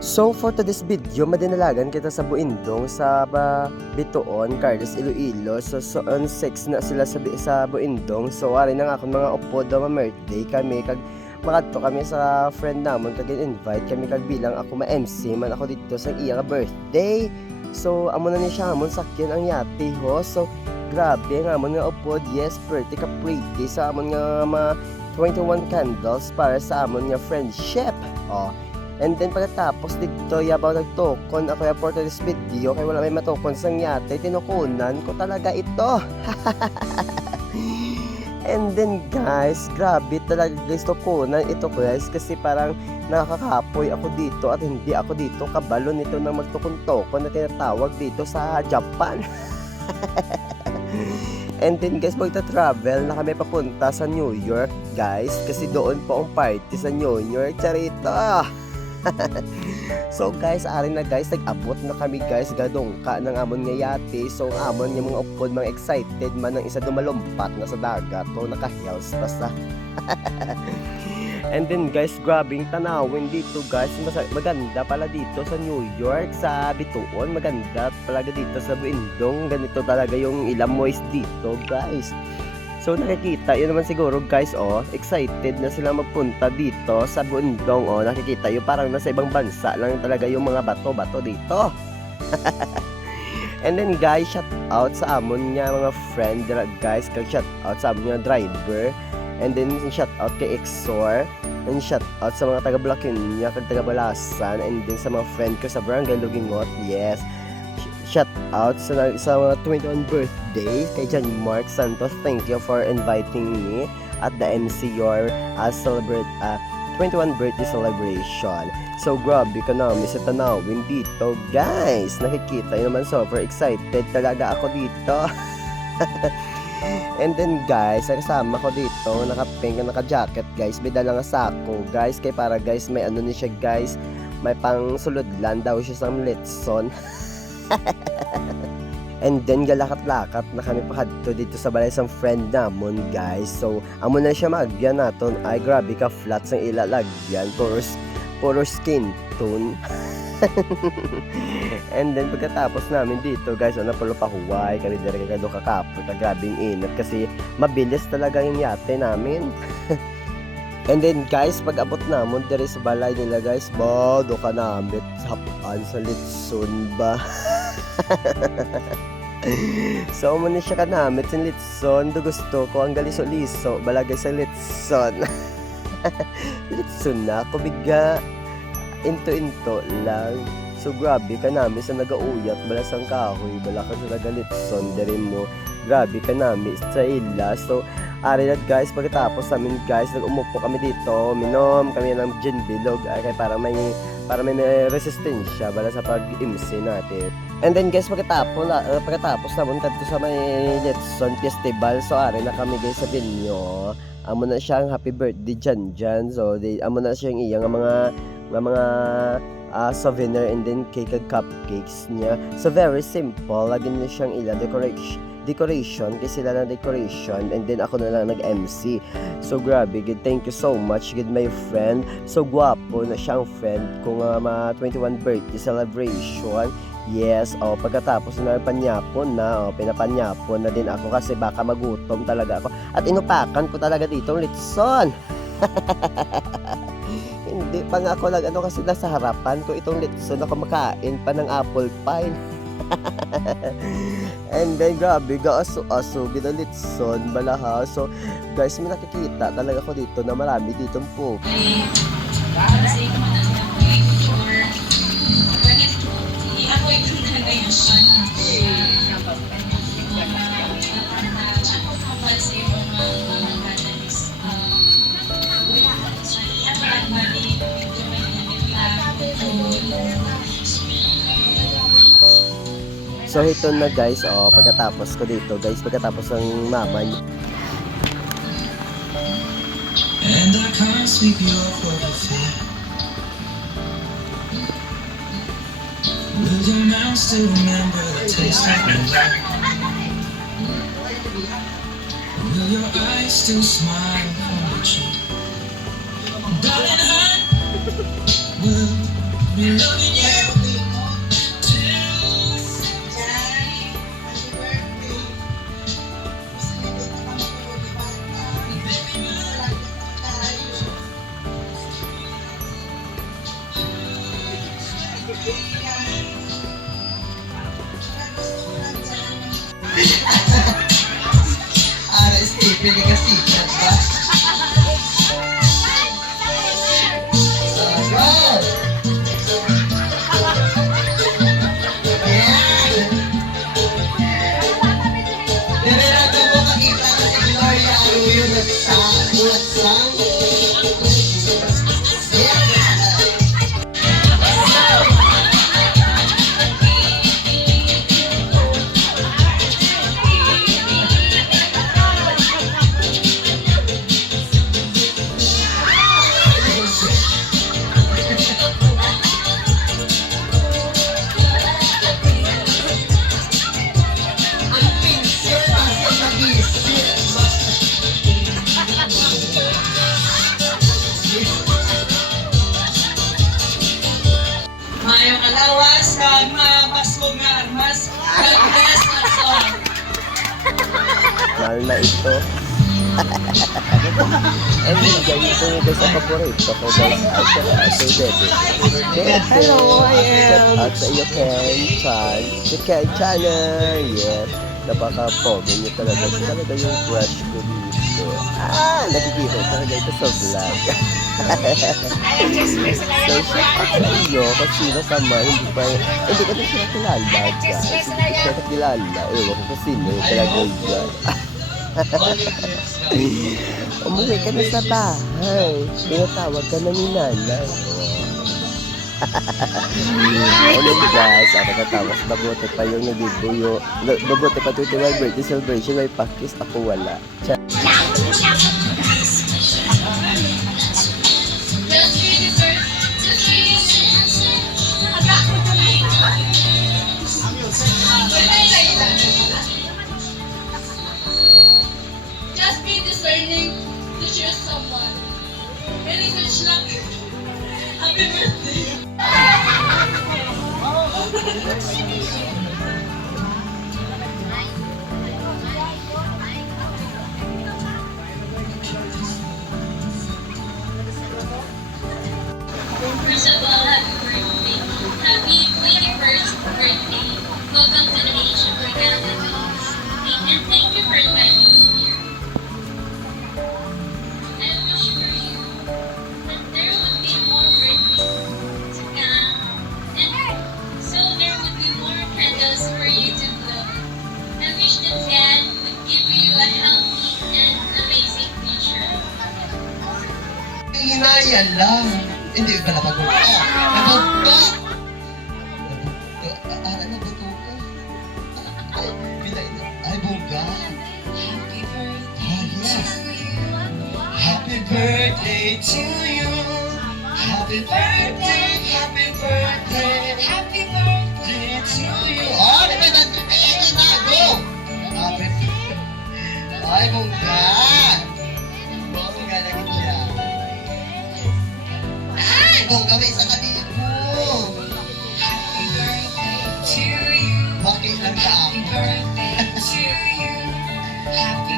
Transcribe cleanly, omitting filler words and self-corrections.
So for today's video, madinalagan kita sa Buindong sa Bituon, Carlos, Iloilo. So on 6 na sila sa Buindong. So ari na nga akong mga upo daw ma-birthday kami kag makadto kami sa friend namon kag invite kami kag bilang ako ma-MC man ako dito sa iya nga birthday. So amo na ni siya amon sakyan ang yate ho. So grabe nga amon nga upod, yes, pretty ka pretty sa amon nga 21 candles para sa amon nga friendship. And then pagkatapos dito, yabaw nagtokon ako ya for this video kaya wala may matokon sang yate, tinukunan ko talaga ito. And then guys, grabe talaga guys, tukunan ito guys kasi parang nakakapoy ako dito at hindi ako dito kabalo nito na magtukon-tokon na tinatawag dito sa Japan. And then guys, magta-travel na kami papunta sa New York guys kasi doon po ang party sa New York, charito. So guys, ari na guys, nag-abot na kami guys, gadongka ng amon nga yate. So amon nga mga upod, mga excited man ng isa dumalumpat na sa dagat o naka-heels basta. And then guys, grabing tanawin dito guys, maganda pala dito sa New York, sa Bituon, maganda talaga dito sa Buindong, ganito talaga yung ilamoys dito guys. So nakikita, yun naman siguro guys, excited na sila magpunta dito sa Buindong, nakikita yun parang nasa ibang bansa lang talaga yung mga bato-bato dito. And then guys, shout out sa amon nga mga friend guys, kag shout out sa amon nga driver. And then shout out kay Exor, and shout out sa mga taga Blaquinia kag taga Balasan, and then sa mga friend ko sa Barangay Lugingot, yes. Shout out sa mga 21 birthday kay John Mark Santos. Thank you for inviting me at the MC your 21 birthday celebration. So grabe ka namin sa tanawin dito guys. Nakikita yun naman, super excited talaga ako dito. And then guys, kasama ko dito, naka-pink, naka-jacket guys, may dalang sako guys, kay para guys may ano ni siya guys, may pang suludlan daw siya sa Litson. And then galakat-lakat na kami pakadto dito sa balay sang friend namon guys. So amo na siya magyan naton, ay grabe ka flat sang ilalagyan, puro skin tone. And then pagkatapos namin dito guys, palo pahuway kami dire kay do kakapoy, grabing init kasi mabilis talaga yung yate namin. And then guys, pag abot namon dire sa balay nila guys, do ka namit hapuan sa Litson ba. So man siya kanamit sa Litson, do gusto ko ang galiso-liso balagay sa Litson. Litson na ako biga into lang. So grabe ka namin sa nagauyat bala sang kahoy, bala ka sa nagalitson dere mo, grabe ka namin sa ila. So ari na guys, pagkatapos namin guys, nag-umupo kami dito, minom kami ng gin bilog ay para may resistensya bala sa pag-MC natin. And then guys, pagkatapos naman kadto sa may Litson Festival, so ari na kami guys sa venue. Amo na siyang happy birthday dyan. So amo na siyang iyang mga souvenir and then cake and cupcakes niya. So very simple, lagi na siyang ilang decoration kasi sila na decoration, and then ako na lang nag-MC. So grabe, good, thank you so much good my friend. So guwapo na siyang friend kung 21 birthday celebration. Yes, pagkatapos na panyapon na, pinapanyapon na din ako kasi baka magutom talaga ako. At inupakan ko talaga dito ang Litson. Hindi pa nga ako kasi nasa harapan ko itong Litson, ako makain pa ng apple pie. And then grabe, gaaso-aso gina Litson balaha. So guys, may nakikita talaga ko dito na marami ditong po. So ito na guys, pagkatapos ko dito guys, pagkatapos ng mama niya. And I can't sweep you off of your feet. Will your mouth still remember the taste of my love? Will your eyes still smile from your cheek? Darling, I will Pili kasi ba? Mayong alawas kag mga Pasko nga armas. God bless us all. Mahal na ito. And then guys, ito yung guys ang paborito ko guys. Hello, I am. At sa iyo Ken Chan. Si Ken Channer. Yes. Napaka-pogi niyo talaga. Siya talaga yung crush ko dito. Nakikita talaga ito sa vlog. So, shout out sa iyo kung sino ka man, hindi ko na siya kilala guys. Hindi ko siya kilala. Ewan ko kung sino yung talaga dyan. Umuwi ka na sa bahay. Tinatawag ka na ni nanay. Ano guys, ako katapos mabuti pa yung nabibuyo. Mabuti pa 21 birthday celebration, may pakis, ako wala. Just be discerning to choose someone. Really search lang. Happy birthday. First of all, happy birthday. Happy 21st birthday. Welcome to the age of reality. And thank you for inviting me here. I wish for you that there would be more birthdays to come. And so there would be more candles for you to blow. I wish that God would give you a healthy and amazing future. Hinayan lang. Hindi ba napagulo? Nabugka! Ano ba ito ka? Ay, buga. Happy Oh, yes. Happy birthday to you. Happy birthday, happy birthday, happy birthday to you. Oh, di ba na? Ay, ito na! Go! Happy Ay, buga! Buga lagi siya. Ay, buga may isa kalibo. Happy birthday to you. Bakit lang ka? Happy birthday to you. Happy